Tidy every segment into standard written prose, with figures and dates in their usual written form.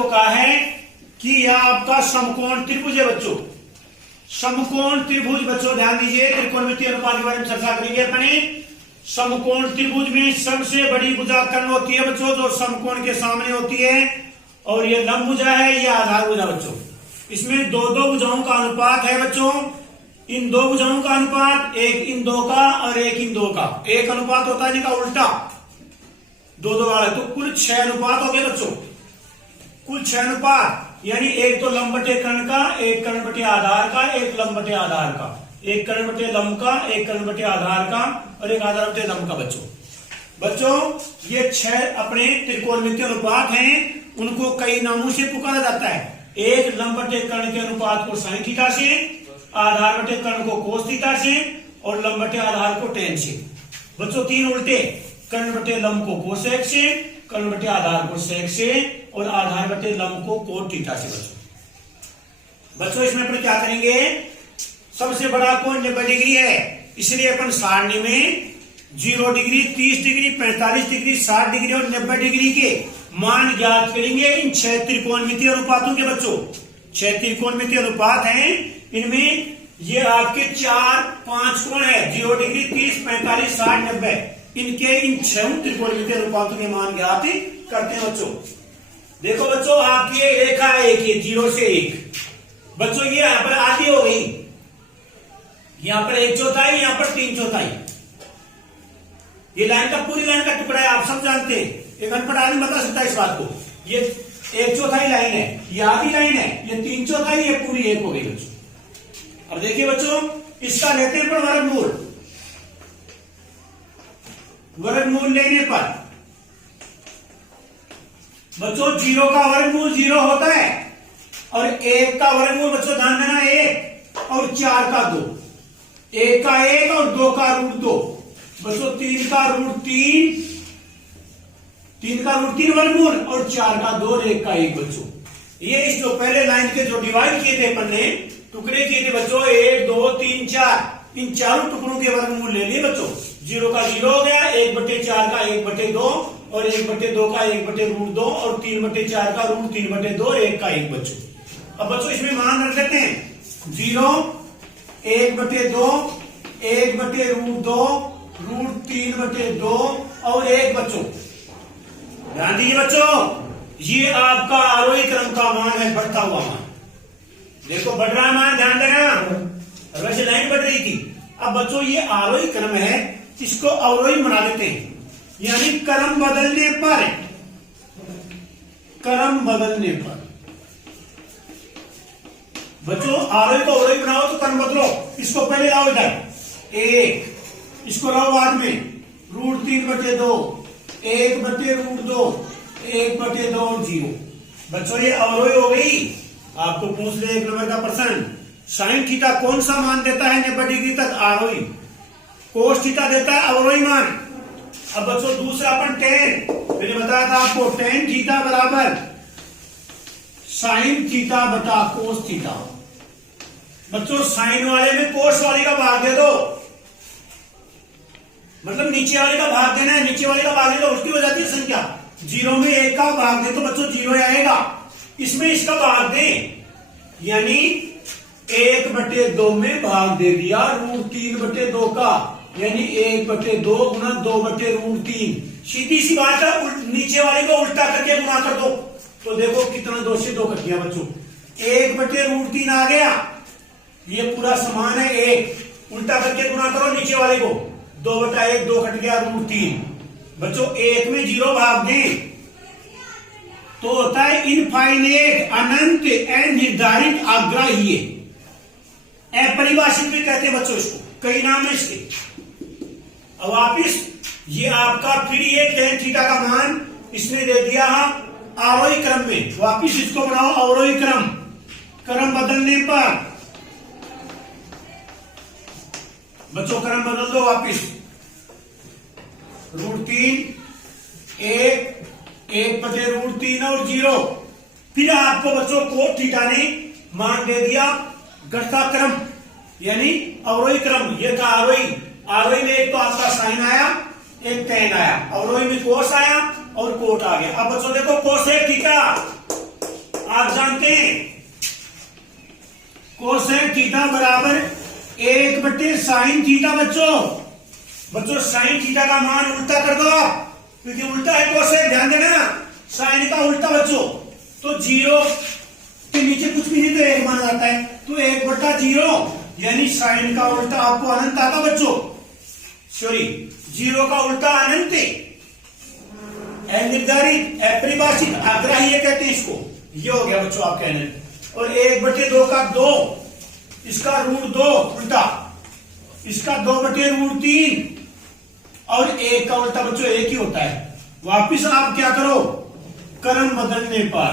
आपको कहा है कि यह आपका समकोण त्रिभुज है बच्चों। समकोण त्रिभुज बच्चों ध्यान दीजिए, त्रिकोणमितीय अनुपात के बारे में चर्चा करेंगे अपने। समकोण त्रिभुज में सबसे बड़ी भुजा कर्ण होती है बच्चों, जो समकोण के सामने होती है, और ये लंब भुजा है, ये आधार भुजा बच्चों। इसमें दो दो भुजाओं का अनुपात है बच्चों। इन दो भुजाओं का अनुपात एक इन दो का और एक इन दो का, एक अनुपात होता है इनका उल्टा, दो दो वाला, तो कुल 6 अनुपात हो गए बच्चों। कुल 6 अनुपात, यानी एक तो लंब बटे कर्ण का, एक कर्ण बटे आधार का, एक लंब बटे आधार का, एक कर्ण बटे लंब का, एक कर्ण बटे आधार का, और एक आधार बटे लंब का बच्चों ये 6 अपने त्रिकोणमितीय अनुपात हैं। उनको कई नामों से पुकारा जाता है। एक लंब बटे कर्ण के अनुपात को साइन थीटा से, आधार बटे कर्ण को कोस थीटा से, और लंब बटे आधार को टेन से। बच्चों 3 उल्टे, कर्ण बटे लंब को कोसेक से, कर्ण बटे आधार को सेक से, और आधार बटे लंब को कोट थीटा से बच्चों इसमें अपन क्या करेंगे, सबसे बड़ा कोण 90 डिग्री है, इसलिए अपन सारणी में 0 डिग्री, 30 डिग्री, 45 डिग्री, 60 डिग्री और 90 डिग्री के मान ज्ञात करेंगे इन 6 त्रिकोणमितीय अनुपातों के बच्चों। 6 त्रिकोणमितीय अनुपात हैं, इनमें ये आपके 4-5 कोण है, 0 डिग्री, 30, 45, 60, 90, इनके इन 6 त्रिकोणमितीय अनुपातों के मान ज्ञात करते हैं बच्चों। देखो बच्चों, आपकी रेखा है एक, ये 0 से 1 बच्चों, ये यहां पर आधी हो गई, यहां पर 1/4, यहां पर 3/4। ये लाइन का, पूरी लाइन का टुकड़ा है, आप सब जानते हैं, एक अनपढ़ आदमी बता सकता है इस बात को। ये 1/4 लाइन है, ये आधी लाइन है, ये 3/4, ये पूरी 1 हो गई बच्चों। अब देखिए बच्चों, इसका लेते हैं पर वर्गमूल। वर्गमूल लेने पर बच्चों 0 का वर्गमूल 0 होता है, और 1 का वर्गमूल बच्चों ध्यान देना 1, और 4 का 2, 1 का 1 और 2 का रूट 2 बच्चों, 3 का रूट 3, 3 का रूट 3 वर्गमूल, और 4 का 2 और 1 का 1 बच्चों। ये इस जो पहले लाइन के जो डिवाइड किए थे अपन ने, टुकड़े किए थे बच्चों, 1, 2, 3, 4, इन चारों टुकड़ों के वर्गमूल ले लिए बच्चों। 0 का 0 हो गया, 1/4 का 1/2, और 1/2 का 1/√2, और 3/4 का रूट 3/2 और 1 का 1 बच्चों। अब बच्चों इसमें मान रख देते हैं 0, 1/2, 1/√2, रूट 3/2 और 1 बच्चों। ध्यान दीजिए बच्चों, ये आपका आरोही क्रम का मान है, बढ़ता हुआ मान। देखो बढ़ रहा मान, ध्यान देना, वैसे लाइन बढ़ रही थी। अब बच्चों ये आरोही क्रम है, इसको अवरोही बना देते हैं, यानी क्रम बदलने पर, क्रम बदलने पर बच्चों आरोही को अवरोही बनाओ तो क्रम बदलो। इसको पहले लाओ इधर 1, इसको लाओ बाद में रूट 3/2, 1/√2, 1/2 और 0 बच्चों, ये अवरोही हो गई। आपको पूछ ले 1 नंबर का प्रश्न, साइन थीटा कौन सा मान देता है 90 डिग्री तक, आरोही। कोस थीटा देता है अवरोही मान। अब बच्चों दूसरा अपन टेन, मैंने बताया था आपको, टेन थीटा बराबर साइन थीटा बटा कोस थीटा। बच्चों साइन वाले में कोस वाले का भाग दे दो, मतलब नीचे वाले का भाग देना है, नीचे वाले का भाग दे दो, उसकी हो जाती है संख्या। 0 में 1 का भाग दे तो बच्चों 0 आएगा, इसमें इसका भाग दे, यानी 1/2 में भाग दे दिया रूट 3/2 का, यानी 1/2 गुना 2/√3। सीधी सी बात है, नीचे वाले को उल्टा करके गुना कर दो तो देखो कितना 2 से 2 कट गया बच्चों, 1/√3 आ गया। ये पूरा समान है 1, उल्टा करके गुना करो नीचे वाले को, 2/1, 2 कट गया √3। बच्चों 1 में 0 भाग दें तो होता है इनफाइनेट, अनंत, निर्धारित, आग्राह्य, अपरिभाषित भी कहते हैं बच्चों इसको, कई नाम है इसके। अब वापिस ये आपका फिर ये टेन थीटा का मान इसने दे दिया आरोही क्रम में, वापिस इसको बनाओ अवरोही क्रम। क्रम बदलने पर बच्चों क्रम बदल दो वापिस, √3, 1/√3 और 0। फिर आपको बच्चों कोट थीटा ने मान दे दिया घटता क्रम, यानी अवरोही क्रम। ये था आरोही, आरोही में एक तो आपका साइन आया, एक टेन आया, अवरोही में कोस आया और कोट आ गया। अब बच्चों देखो कोसेक थीटा, थीटा बराबर 1/sin थीटा। बच्चों साइन थीटा का मान उल्टा कर दो आप, क्योंकि उल्टा है कोसेक, ध्यान देना साइन का उल्टा बच्चों। तो 0 के नीचे कुछ भी नहीं तो 1 मान आता है, तो 1/0 यानी साइन का उल्टा आपको अनंत आता बच्चों। सॉरी, 0 का उल्टा अनंत, निर्धारित, अपरिभाषित, आग्राह्य कहते हैं इसको। ये हो गया बच्चों आपका अनंत। और 1/2 का 2, इसका √2 उल्टा, इसका 2/√3 और 1 का उल्टा बच्चों 1 ही होता है। वापिस आप क्या करो, क्रम बदलने पर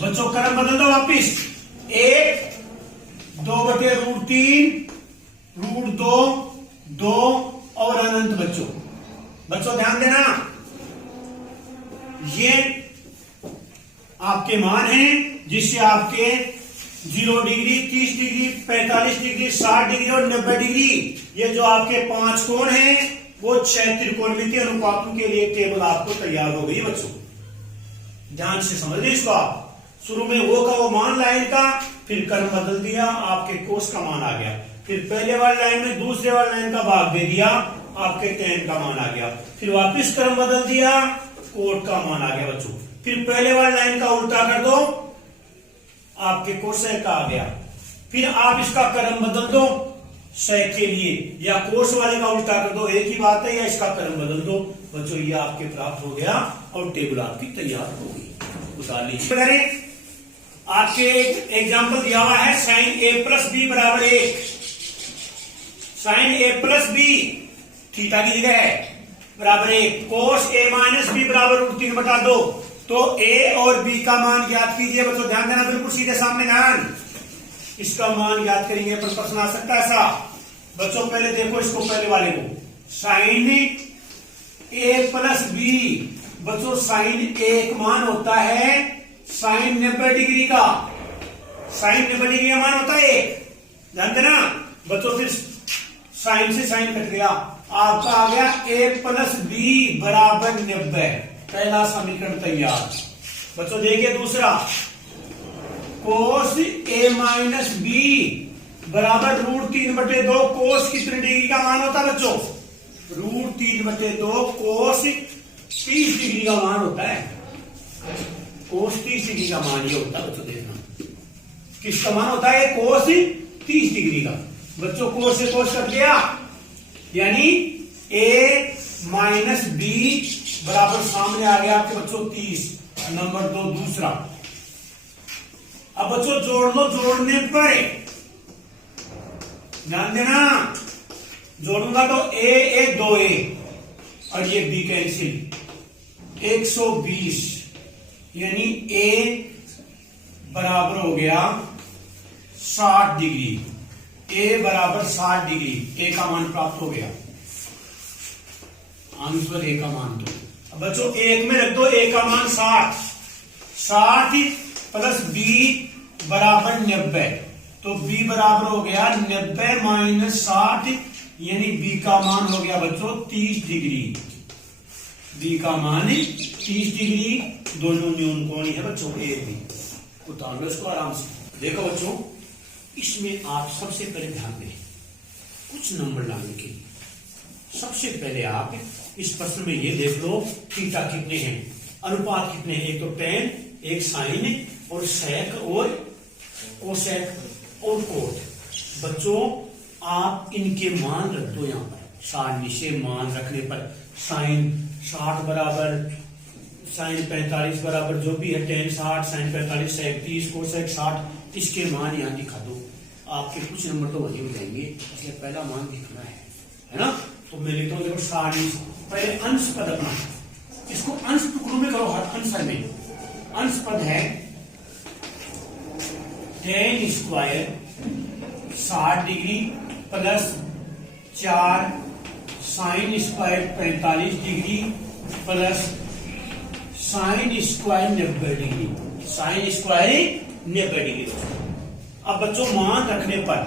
बच्चों क्रम बदल दो वापिस। 1 2/√3 √2 2 और अनंत बच्चों ध्यान देना, ये आपके मान हैं जिससे आपके 0 डिग्री, 30 डिग्री, 45 डिग्री, 60 डिग्री और 90 डिग्री, ये जो आपके 5 कोण हैं वो 6 त्रिकोणमितीय अनुपातों के लिए टेबल आपको तैयार हो गई बच्चों। ध्यान से समझ लीजिए इसको आप। शुरू में वो का वो मान लाइन का, फिर क्रम बदल दिया, आपके कोस का मान आ गया। फिर पहले वाली लाइन में दूसरे वाली लाइन का भाग दे दिया, आपके tan का मान आ गया। फिर वापस क्रम बदल दिया, कोट का मान आ गया बच्चों। फिर पहले वाली लाइन का उल्टा कर दो, आपके कोसेक का आ गया। फिर आप इसका क्रम बदल दो सेक के लिए, या कोस वाले का उल्टा कर दो, एक ही बात है, या इसका क्रम बदल दो बच्चों। ये आपके प्राप्त हो गया और टेबल आपकी तैयार हो गई। उतार लीजिए। आपके एक एग्जाम्पल दिया हुआ है sin a + b बराबर 1। sin a + b थीटा की जगह है बराबर 1, cos a - b बराबर √3/2। तो a और b का मान ज्ञात कीजिए बच्चों। ध्यान देना, बिल्कुल सीधे सामने ध्यान, इसका मान ज्ञात करेंगे पर प्रश्न आ सकता है ऐसा बच्चों। पहले देखो इसको, पहले वाले को sin a + b बच्चों। sin a एक मान होता है sin 90 डिग्री का, sin 90 डिग्री का मान होता है, ध्यान देना बच्चों। फिर साइन से साइन कट गया, आपका आ गया a + b बराबर 90। पहला समीकरण तैयार बच्चों। देखिए दूसरा, cos a - b बराबर √3/2। कोस कितने डिग्री का मान होता है बच्चों? √3/2 कोस 30 डिग्री का मान होता है। कोस 30 डिग्री का मान ये होता है बच्चों। देखना किसका मान होता है? कोस 30 डिग्री का बच्चों। कोस से कोस कट गया, यानी a - b बराबर सामने आ गया आपके बच्चों 30। नंबर 2 दूसरा। अब बच्चों जोड़ लो, जोड़ने पर ध्यान देना, जोड़ूंगा तो a 2a और ये b कैंसिल, 120 यानी a बराबर हो गया 60 डिग्री। a बराबर 60 डिग्री, a का मान प्राप्त हो गया। आंसर a का मान दो। अब बच्चों एक में रख दो a का मान 60 + b बराबर 90। तो b बराबर हो गया 90 - 60 यानी b का मान हो गया बच्चों 30 डिग्री। b का मान 30 डिग्री, दोनों न्यून कोणी है बच्चों a b। उतार लो इसको आराम से। देखो बच्चों, इसमें आप सबसे पहले ध्यान दें, कुछ नंबर लाने के लिए सबसे पहले आप इस प्रश्न में ये देख लो थीटा कितने हैं, अनुपात कितने हैं। एक तो tan, एक साइन और सेक और कोसेक और कोट। बच्चों आप इनके मान रख दो यहां पर सारणी से। मान रखने पर साइन 60 बराबर, साइन 45 बराबर जो भी है, tan 60, साइन 45, सेक 30, कोसेक 60, इसके मान यहां दिखा दो। आपके कुछ नंबर तो वही हो जाएंगे, इसलिए पहला मान दिखना है ना। तो मैं लिखता हूं, देखो सारणी पहले अंश पद अपना, इसको अंश टुकड़ों में करो, हर अंश में अंश पद है tan square 60 degree + 4 sine square 45 degree + sine square 90 degree, sine square 90 degree. अब बच्चों मान रखने पर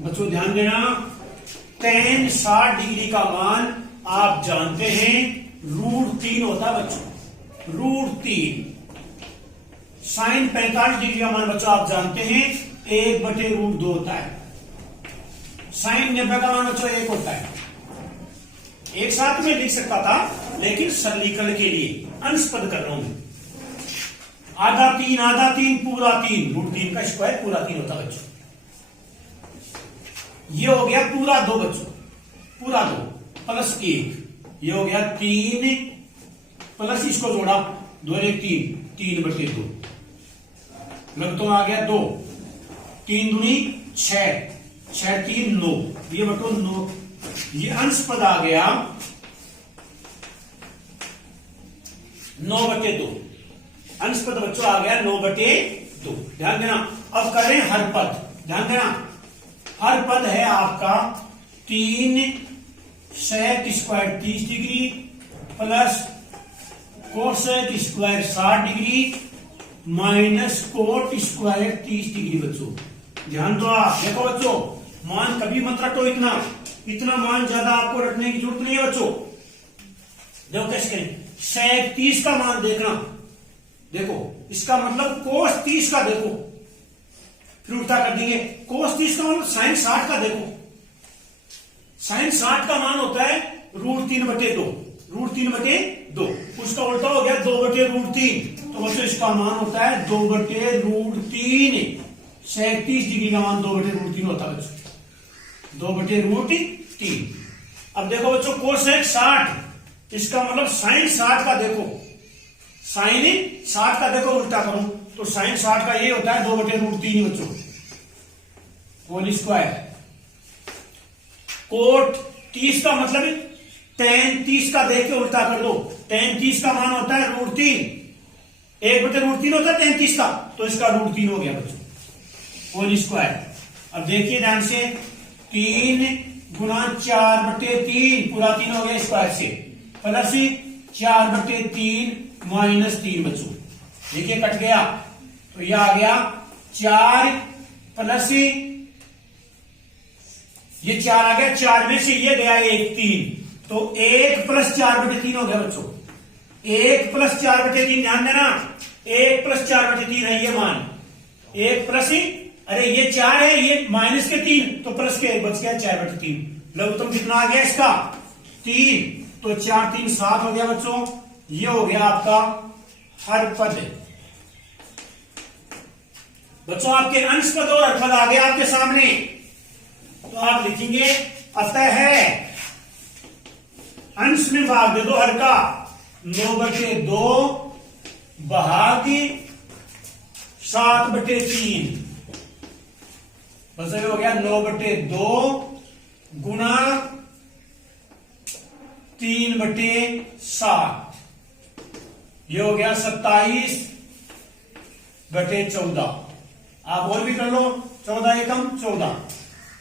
बच्चों ध्यान देना, tan 60 डिग्री का मान आप जानते हैं √3 होता है बच्चों। √3। साइन 45 डिग्री का मान बच्चों आप जानते हैं 1/√2 होता है। साइन 90 का मान बच्चों 1 होता है। एक साथ में लिख सकता था लेकिन सरलीकरण के लिए अंश पद कर रहा हूं। आधा 3 पूरा 3, √3 का स्क्वायर पूरा 3 होता बच्चों। ये हो गया पूरा 2 बच्चों, पूरा 2 प्लस 1, ये हो गया 3 प्लस इसको जोड़ा 2 3/2, लग तो आ गया 2, 3 दूनी 6, 6 3 9, ये बटो 9, ये अंश पद आ गया 9/2। अंश पद बच्चों आ गया 9/2। ध्यान देना। अब करें हर पद, ध्यान देना। हर पद है आपका 3 sec square 30 degree plus cosec square 60 degree minus cot square 30 degree बच्चों। ध्यान दो आप, देखो बच्चों मान कभी मत रटो इतना मान ज्यादा आपको रटने की जरूरत नहीं है बच्चों। देखो कैसे करें, sec 30 का मान देखना, देखो इसका मतलब कोस 30 का देखो, फिर उल्टा कर देंगे। कोस 30 का मतलब साइन 60 का देखो। साइन 60 का मान होता है √3/2, √3/2, उसका उल्टा हो गया 2/√3, तो बच्चों इसका मान होता है 2/√3। sec 30 डिग्री का मान 2/√3 होता है बच्चों, 2/√3। अब देखो बच्चों कोसेक 60, इसका मतलब साइन 60 का देखो, साइन 60 का देखो उल्टा करो तो साइन 60 का ये होता है 2/√3 बच्चों होल स्क्वायर। कोट 30 का मतलब tan 30 का देख के उल्टा कर दो, tan 30 का मान होता है √3, 1/√3 होता है tan 30 का, तो इसका √3 हो गया बच्चों होल स्क्वायर। अब देखिए ध्यान से, 3 गुना 4/3 पूरा 3 हो गया स्क्वायर से, प्लस 4/3 माइनस 3 बच्चों। देखिए कट गया तो यह आ गया 4 प्लस ये 4 आ गया, 4 में से ये गया 1 3, तो 1 प्लस 4/3 हो गया बच्चों। 1 प्लस 4/3, ध्यान देना 1 प्लस 4/3 है ये मान, 1 प्लस अरे ये 4 है, ये माइनस के 3 तो प्लस के 1 बच गया 4/3। लघुत्तम कितना आ गया इसका 3, तो 4 3 7 हो गया बच्चों। ये हो गया आपका हर पद। बच्चों आपके अंश पद और हर पद आ गया आपके सामने, तो आप लिखेंगे अतः है अंश में भाग दे दो हर का 9/2 भाग 7/3, बस हो गया 9/2 गुना 3/7, ये हो गया 27/14। आप और भी कर लो, 14 एकम 14,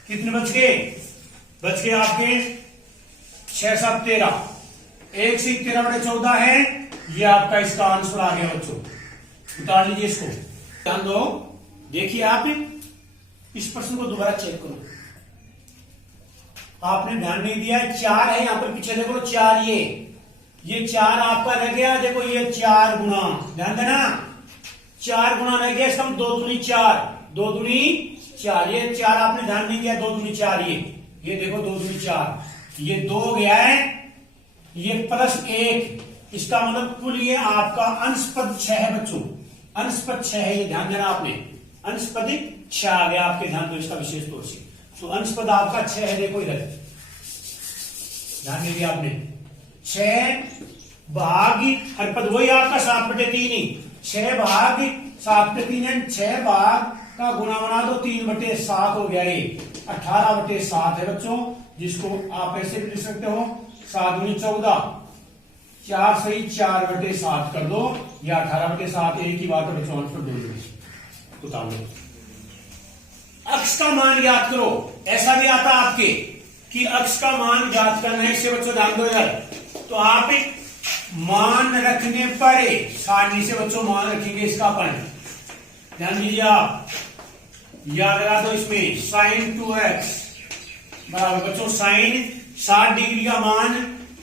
कितने बच गए? बच गए आपके 6 7 13, 1 से 13/14 है, ये आपका इसका आंसर आ गया बच्चों। उतार लीजिए इसको, ध्यान दो। देखिए आप इस प्रश्न को दोबारा चेक करो, आपने ध्यान नहीं दिया, 4 है यहां पर, पीछे देखो 4, ये 4 आपका रह गया, देखो ये 4 गुना, ध्यान देना 4 गुना रह गया, इसका 2 दूनी 4, 2 दूनी 4, ये 4 आपने ध्यान नहीं दिया, 2 दूनी 4, ये देखो 2 दूनी 4, ये 2 गया है, ये प्लस 1, इसका मतलब कुल ये आपका अंश पद 6 है बच्चों, अंश पद 6 है, ये ध्यान देना आपने, अंश पद 6 आ गया आपके, ध्यान दो इसका विशेष तौर से। तो अंश पद आपका 6 है, देखो इधर ध्यान नहीं दिया आपने, 6 भाग हर पद वही आपका 7/3 ही, 6 भाग 7/3 है, 6 भाग का गुना बना दो 3/7 हो गया, ये 18/7 है बच्चों, जिसको आप ऐसे भी लिख सकते हो 7 दूनी 14, 4 सही 4/7 कर दो, या 18/7 एक ही बात है बच्चों, आंसर 2 उतार लो। अक्ष का मान याद करो, ऐसा भी आता आपके कि अक्ष का मान याद करना है, इससे बच्चों ध्यान दो यार, तो आप मान रखने पर सारणी से बच्चों मान रखेंगे इसका अपन, ध्यान दीजिए आप, याद लगा दो इसमें sin 2x बराबर बच्चों साइन 60 डिग्री का मान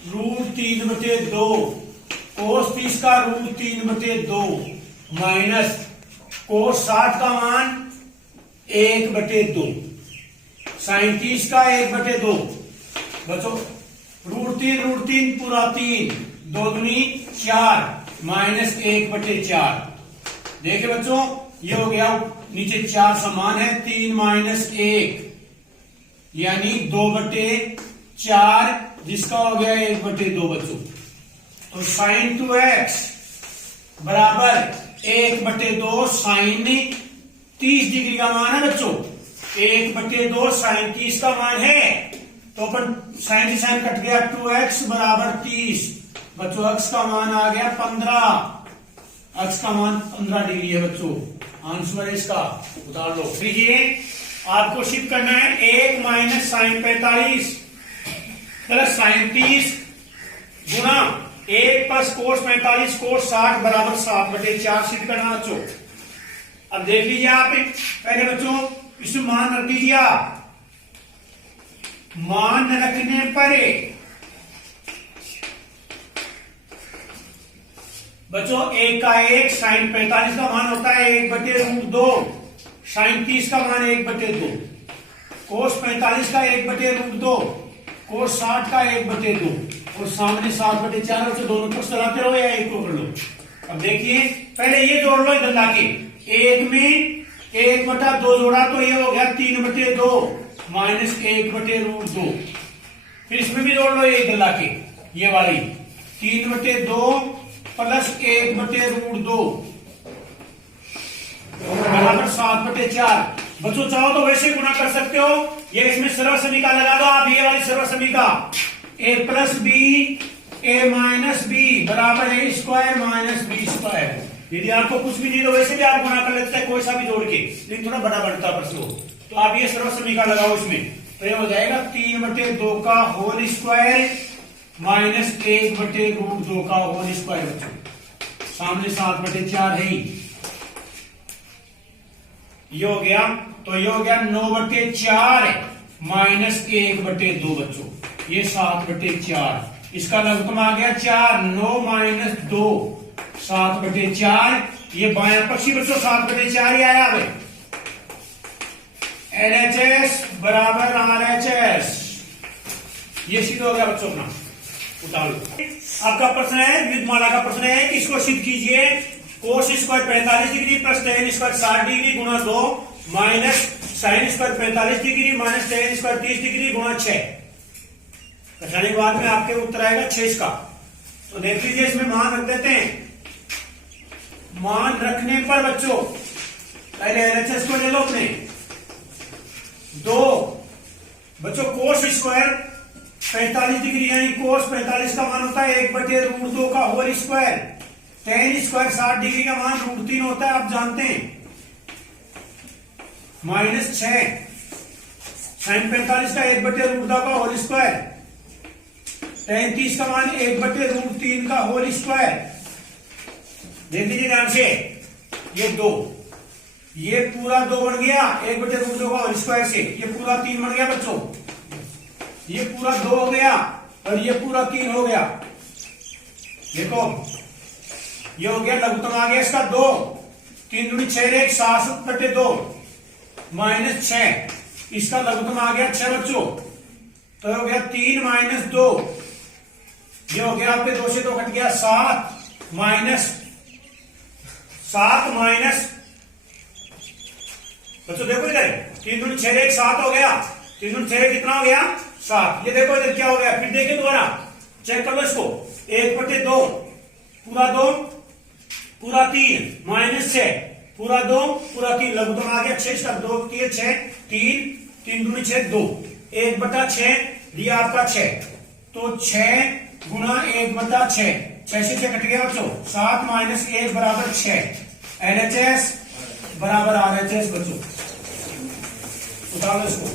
√3/2 कोस 30 का √3/2 माइनस कोस 60 का मान 1/2 साइन 30 का 1/2 बच्चों √3 पूरा 3 2 दूनी 4 माइनस 1/4। देखिए बच्चों ये हो गया, नीचे 4 समान है, 3 माइनस 1 यानी 2/4 जिसका हो गया 1/2 बच्चों। तो साइन 2x बराबर 1/2 साइन 30 डिग्री का मान है बच्चों। 1/2 साइन 30 का मान है, तो अपन साइन से साइन कट गया, 2x बराबर 30 बच्चों। x का मान आ गया 15, x का मान 15 डिग्री है बच्चों। आंसर है इसका, उतार लो। लीजिए आपको शिफ्ट करना है 1 माइनस साइन 45 प्लस साइन 30 गुणा 1 प्लस कोस 45 कोस 60 बराबर 7/4 शिफ्ट करना बच्चों। अब देख लीजिए आप पहले बच्चों इसमें मान रख दीजिए। मान रखने पर बच्चों 1 का 1 साइन 45 का मान होता है 1/2, साइन 30 का मान 1/2, कोस 45 का 1/2, कोस 60 का 1/2 और सामने 7/4 बच्चों। दोनों को चलाते रहो या एक को कर लो। अब देखिए पहले ये जोड़ लो इधर लाके, 1 में 1/2 जोड़ा तो ये हो गया 3/2 माइनस 1/2। फिर इसमें भी जोड़ लो ये इधर लाके, ये वाली 3/2 प्लस 1/2 बराबर 7/4। बच्चों चाहो तो वैसे गुणा कर सकते हो, ये इसमें सर्वसमीका लगा दो आप, ये वाली सर्वसमीका a plus b a minus b बराबर a² माइनस b²। यदि आपको कुछ भी नहीं तो वैसे भी आप गुणा कर लेते हैं कोई सा भी जोड़ के, लेकिन थोड़ा बड़ा बढ़ता प्रश्न हो तो आप ये सर्वसमीका लगाओ इसमें, तो ये हो जाएगा 3/2 का होल स्क्वायर माइनस 1/2 का होल स्क्वायर बच्चों। सामने 7/4 है ही, ये हो गया, तो ये हो गया 9/4 माइनस 1/2 बच्चों, ये 7/4। इसका लघुत्तम आ गया 4, 9 माइनस 2 7/4। ये बायां पक्षी बच्चों 7/4 ही आया। अब LHS बराबर RHS, ये सिद्ध हो गया बच्चों अपना। उतार लो। आपका प्रश्न है, युद्धमाला का प्रश्न है कि इसको सिद्ध कीजिए। Cos square 45 degree plus ten square 60 degree गुणा 2 minus sine square 45 degree minus ten square 30 degree गुणा 6। कटाने के बाद में आपके उत्तर आएगा 6 इसका। तो देख लीजिए इसमें मान रख देते हैं। मान रखने पर बच्चों पहले LHS को ले लो अपने 2 बच्चों। कोस स्क्वायर 45 डिग्री यानी कोस 45 का मान होता है 1/2 का whole square. Tan square 60 degree का मान √3 होता है, आप जानते हैं। माइनस 6 साइन 45 का 1/2 का होल स्क्वायर। टेन 30 का मान 1/√3 का होल स्क्वायर। देख लीजिए ध्यान से, ये 2, ये पूरा 2 बन गया 1/√2 का होल स्क्वायर से, ये पूरा 3 बन गया बच्चों। ये पूरा 2 हो गया और ये पूरा 3 हो गया। देखो ये हो गया, लघुत्तम आ गया इसका 2, 3 दूनी 6 7/2 माइनस 6। इसका लघुत्तम आ गया 6 बच्चों, तो हो गया 3 माइनस 2। ये हो गया आपके 2 से 2 कट गया 7 माइनस बच्चों देखो इधर 3 दूनी 6 7 हो गया। 3 दूनी 6 कितना हो गया 7। ये देखो इधर क्या हो गया, फिर देखिए दोबारा चेक कर लो इसको। 1/2 पूरा 2 पूरा 3 माइनस 6 पूरा 2 पूरा 3, लघुत्तम आ गया 6। इसका 2 किए 6 3 दूनी 6 2 1/6 दिया आपका 6, तो 6 गुणा 1/6 6 से 6 कट गया बच्चों। 7 माइनस 1 बराबर 6। LHS बराबर RHS बच्चों। उतार लो इसको।